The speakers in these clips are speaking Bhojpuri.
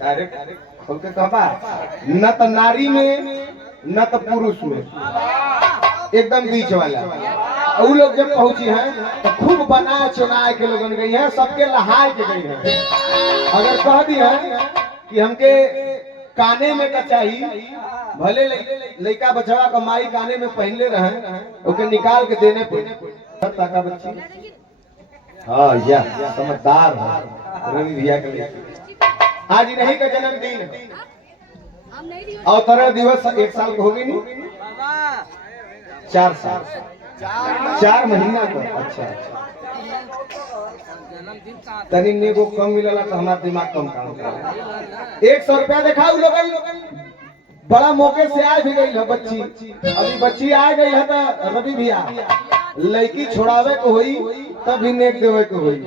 डायरेक्ट खोल के कहबा न तो नारी में न तो पुरुष में, एकदम बीच वाला। वो लोग जब पहुंची हैं तो खूब बना चुना के लोगन गई हैं, सबके लहाय के गई हैं। अगर कह दी है कि हमके काने में का चाहिए, भले लड़का बचवा का माई काने में पहनले रहे, ओके निकाल के देने पे ताका बच्ची। हाँ या समझदार रवि भैया के लिए आज नहीं का जन्मदिन अवतरण दिवस 1 साल का होगी नहीं, 4 साल 4 महीना का। अच्छा तनी नेगो कम मिलला तो हमारा दिमाग कम काम कर। 100 रुपया देखा उ लोग बड़ा मौके से आ भी गई है बच्ची। अभी बच्ची आ गई है तो रवि भैया लड़की छोड़ावे को हुई तब भी नेक देवे को हुई।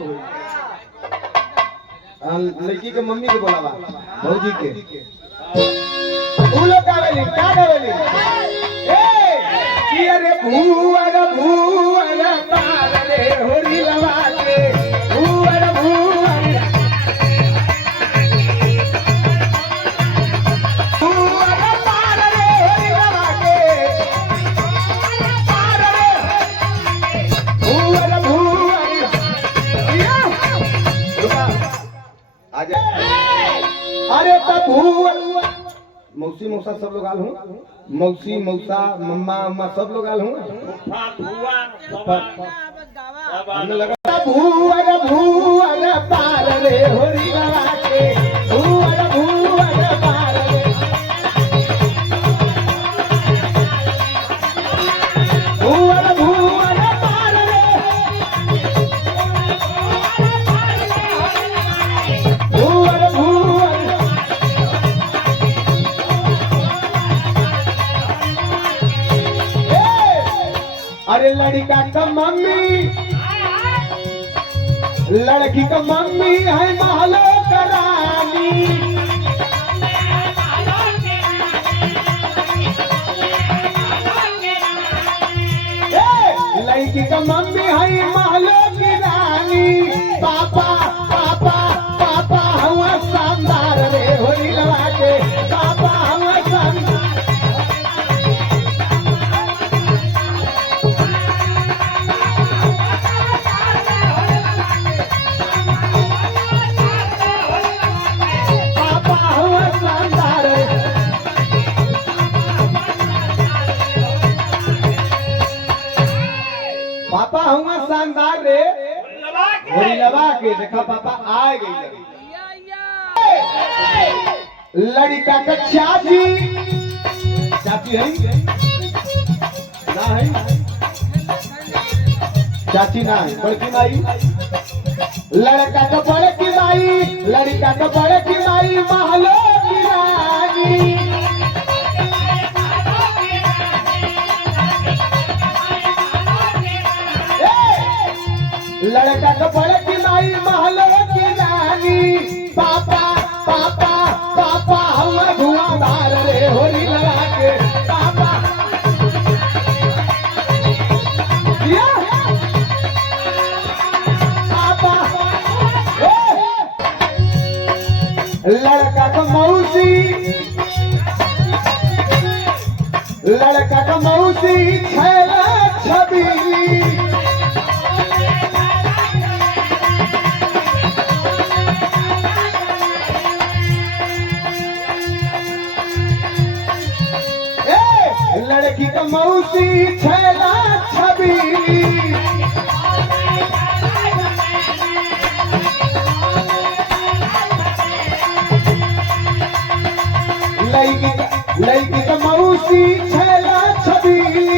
लड़की के मम्मी के बोलावा भौजी के उ लोग गावेली क्या गावेली ए कि अरे भूअर भूअर तार रे होरी लवा के भूअर भूअर भूअर तार रे होरी लवा के तार रे भूअर भूअर आजा। अरे भूअर मौसी मौसा सब लोग आल हूँ, मौसी मौसा मम्मा अम्मा सब लोग आल हूँ। हमने लगा भूअर भूअर पार रे होरी लगा के भूअर भूअर पार रे भूअर भूअर पार रे भूअर भूअर। अरे लड़का का मम्मी लड़की का मम्मी है महलों का रानी। लड़की का मम्मी है महलों की रानी। पापा पापा पापा हुआ शानदार रे होली लगा के पापा हुआ शानदार। पापा हुआ शानदार रे होली लगा के देखा पापा आ गई। लड़का का चाची चाची है ना है चाची ना है बड़की माई। लड़का का बड़की माई लड़का का बड़की माई महलों की रानी। लड़का तो बड़े की माई महलों की रानी। पापा पापा पापा हम धुआंधार रे होली लगा के पापा। पापा लड़का का मौसी लड़का का मौसी छैला छबीली। लड़की का मौसी छैला छबीली। लड़की का मौसी छैला छबीली।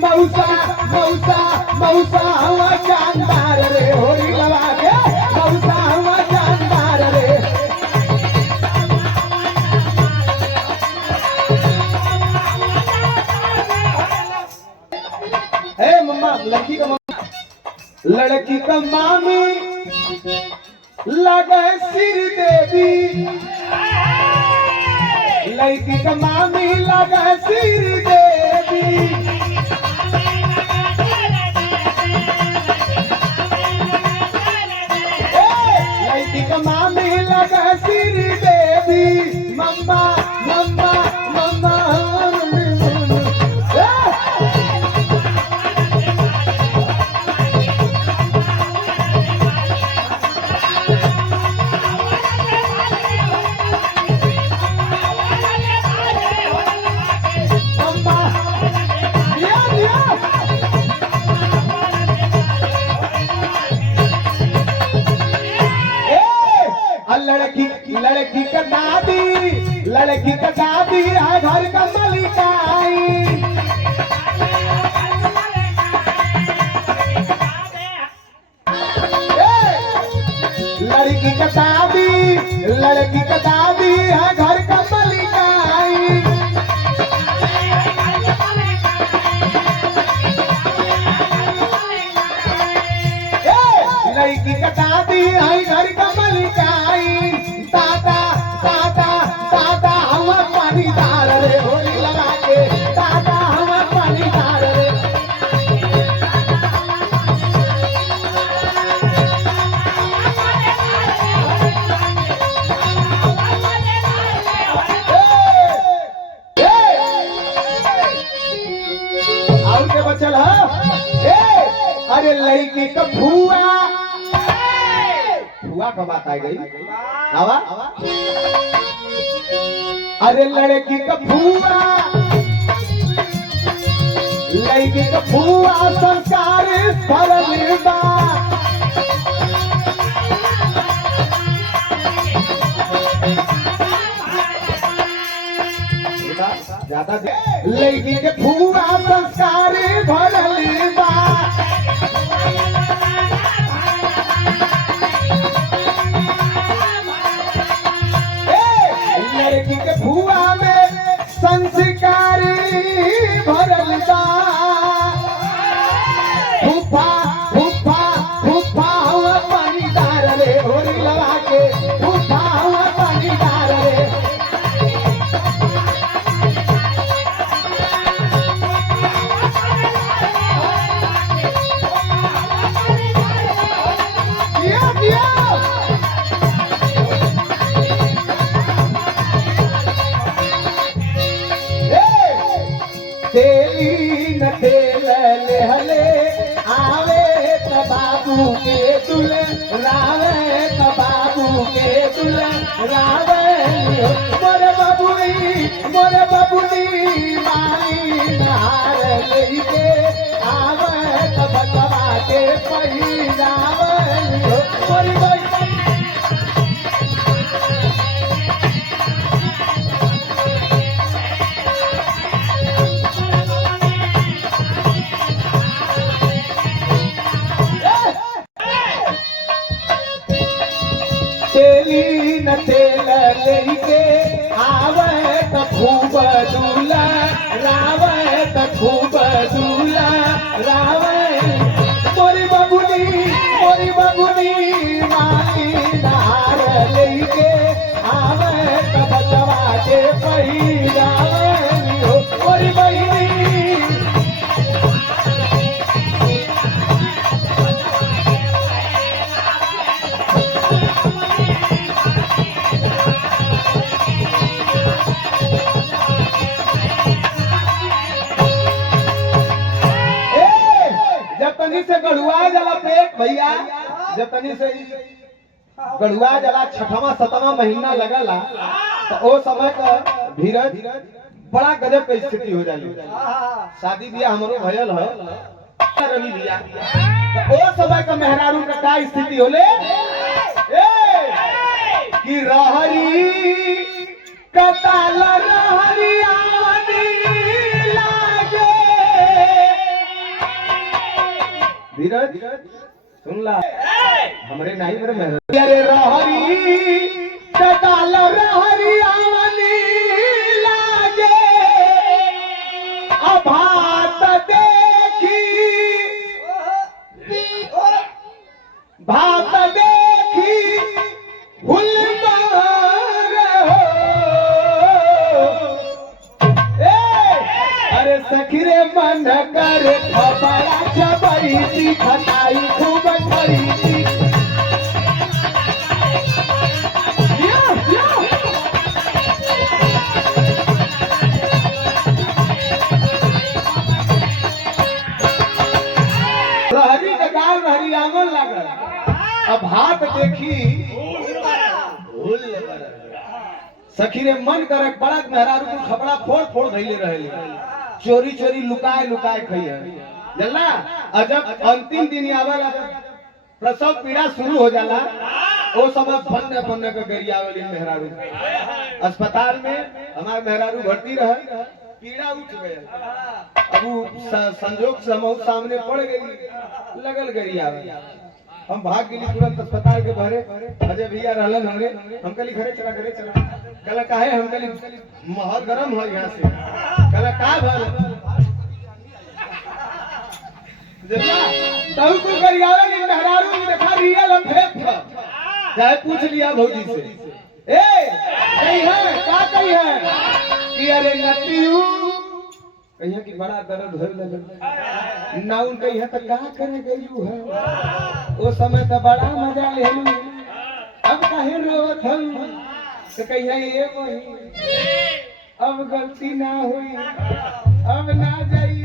मौसा मौसा मौसा हुआ जानदार रे होली लगा के मौसा हुआ जानदार रे। लड़की का लड़की का मामी लगे सिर देवी। लड़की का मामी लगे सिर देवी। लड़की का मामी हमें लगा श्री देवी मम्मा मम्मा मम्मा लड़की का दादी है घर का मलिकाई लड़की का दादी है घर का मलिकाई लड़की का दादी है घर का मलिकाई दादा दादा दादा हम पानी डाल रे होली लगा के दादा हम पानी डाल रे और के बचल है अरे लड़की का फुआ का बात आ गई आवा अरे लड़की का फुआ लड़की का फुआ संस्कार भरलबा ज्यादा लड़की के फुआ संस्कार भरलबा लड़की के फुआ में संस्कार भरलबा फूफा फूफा फूफा हुआ पानी डाल रे होली लगा के फूफा हुआ पानी डाल रे तेली न तेल ले हले आवे त बाबू के दुल रावे त बाबू के दुल रावे मोरे बाबूनी मानी नहार लेके आवे त बचवा के पही जावे मोरी तेली न तेल लेके आवे त खूब दूला रावे त खूब दूला रावे मोरी बाबूनी मानी नार लेके आवे त बचवा के पही जावे मोरी बहिनी से गढ़ुआ जला पेट भैया जतनी से गढ़ुआ जला छठवा सतवा महीना लगला तो ओ समय का धीरज बड़ा गजब के स्थिति हो जाली शादी बियाह हमरो भयल है रवि भैया तो ओ समय का मेहरारू का का स्थिति होले कि रहरी कताल रहरी आनी लागे धीरज सुन ला हमरे नहीं मेरे मेहरारू अरे रहरी कताल रहरी आनी लागे अभात देखी भात देखी भूल अरे सखीरे मन करे खबरा जबरी सी खटाई खूब खरी सी देखी सखी रे मन करे बड़ा मेहरारू को खपड़ा फोड़ फोड़ धइले रहले चोरी चोरी लुकाए लुकाए खइए जल्ला अजब अंतिम दिन आवेला प्रसव पीड़ा शुरू हो जाला वो समय फन्ने फन्ने के गरिया वाली मेहरारू अस्पताल में हमारे मेहरारू भर्ती रहे पीड़ा उठ गया अब संजोग से हम सामने पड़ गई लगल गरिया हम भाग गेली तुरंत अस्पताल के भरे अजय भैया रहलन हमरे हम कहली घरे चला कहला काहे हम कहली माहौल गरम हो यहाँ से कहला का भल जल्ला तब को गरियावे ने मेहरारू ने देखा रियल हम फेंक था चाहे पूछ लिया भौजी से ए कहीं है का कहीं है कि अरे नतियू कहिया कि बड़ा दर्द होय लगल ना उन कहिया त का करे गइलू है ओ समय त बड़ा मजा लेलू अब काहे रोत हम त कहिया ये वही अब गलती ना हुई अब ना जाई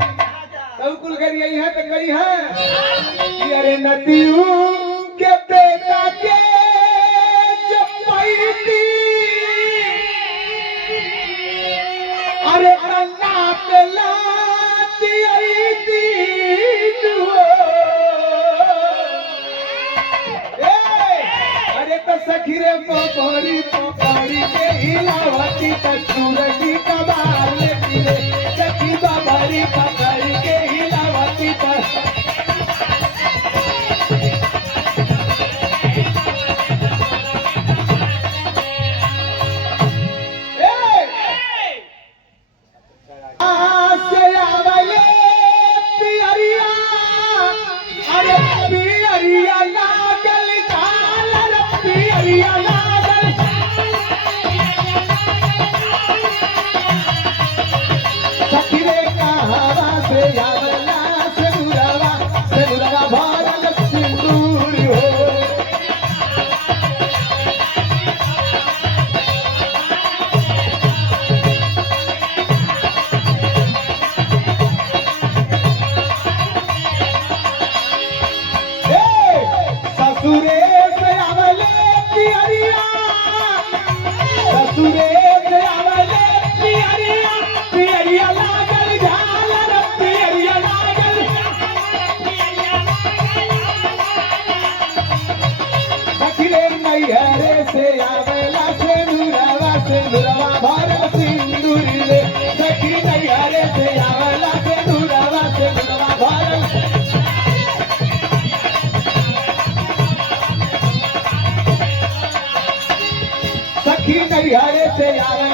तब कुल करिया है त कही है कि अरे नतियू के बेटा के जपैती अरे अल्लाह पे लाती आई दीन हो अरे तो सखी रे पोपरी पोपरी के हिलावती त सूरजी कबाल लेती रे सखी बाबरी पकड़ी के हिलावती त सखी नैहरे से आवे